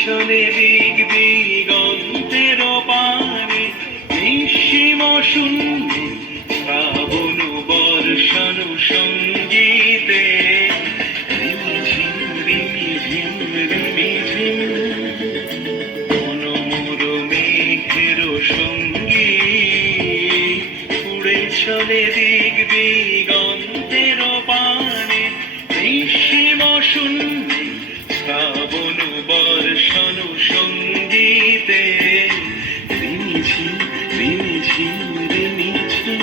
চলে দিক দিগন্তের পানে নিঃসীম শূন্যে শ্রাবণ বর্ষণ সঙ্গীতে রিমিঝিম রিমিঝিম রিমিঝিম মনোমর মেঘের সঙ্গী উড়ে চলে দিক দিগন্তের পানে নিঃসীম শূন্যে শ্রাবণ বর্ষণ সঙ্গীতে রিমিঝিম রিমিঝিম রিমিঝিম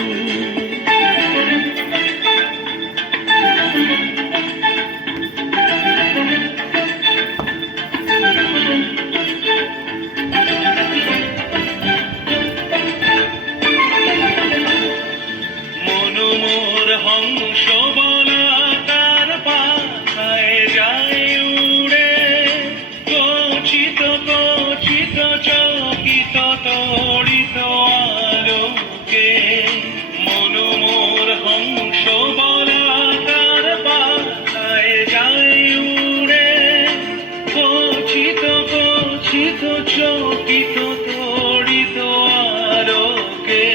মনোমর হংস বলাকার পাখায় যায় উড়ে কচিত কচিত চকিত তড়িত আলোকে মনোমর হংস বলাকার পাখায় যায় উড়ে কচিত কচিত চকিত তড়িত আলোকে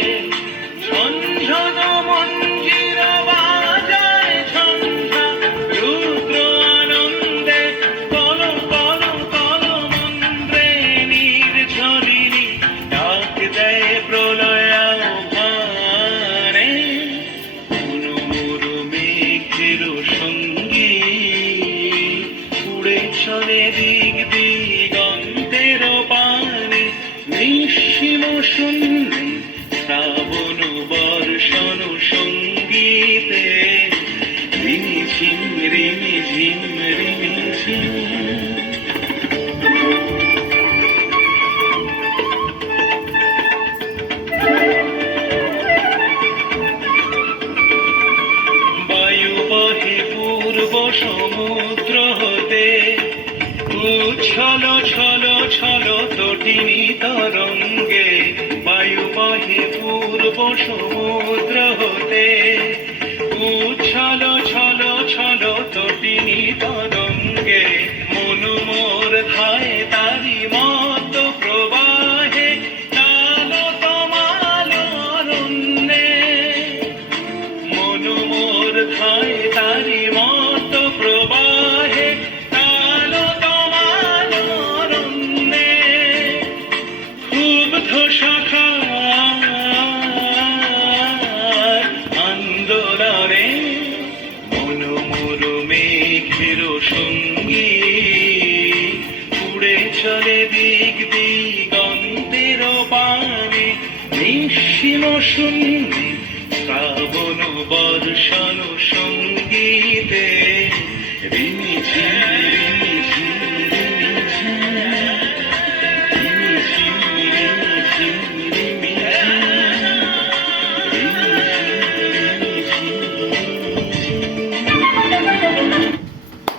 ঝনঝন মঞ্জির বাজায় ঝঞ্ঝা রুদ্র আনন্দে কল কল কল মন্ত্রে নির্ঝরিণী ডাক দেয় প্রলয়াভানে মনোমর মেঘের সঙ্গী উড়ে চলে দিক দিগন্তের পানে নিঃসীম শূন্যে শ্রাবণ বর্ষণ সঙ্গীতে রিমিঝিম রিমিঝিম রিমিঝিম বায়ু বহে পূর্ব সমুদ্র হতে উচ্ছল ছল ছল তটিনী তরঙ্গে বায়ু বহে পূর্ব সমুদ্র হতে উচ্ছল ছল ছল তটিনী তরঙ্গে মনোমর ধায় তারি মত প্রবাহে তাল তমাল অরণ্যে মনোমর ধায় তারি মত প্রবাহে তাল তমাল অরণ্যে ক্ষুব্ধ শাখার আন্দোলনে মনোমর মেঘের সঙ্গী উড়ে চলে দিক দিগন্তের পানে নিঃসীম শূন্যে শ্রাবণ বর্ষণ সঙ্গীতে রিমিঝিম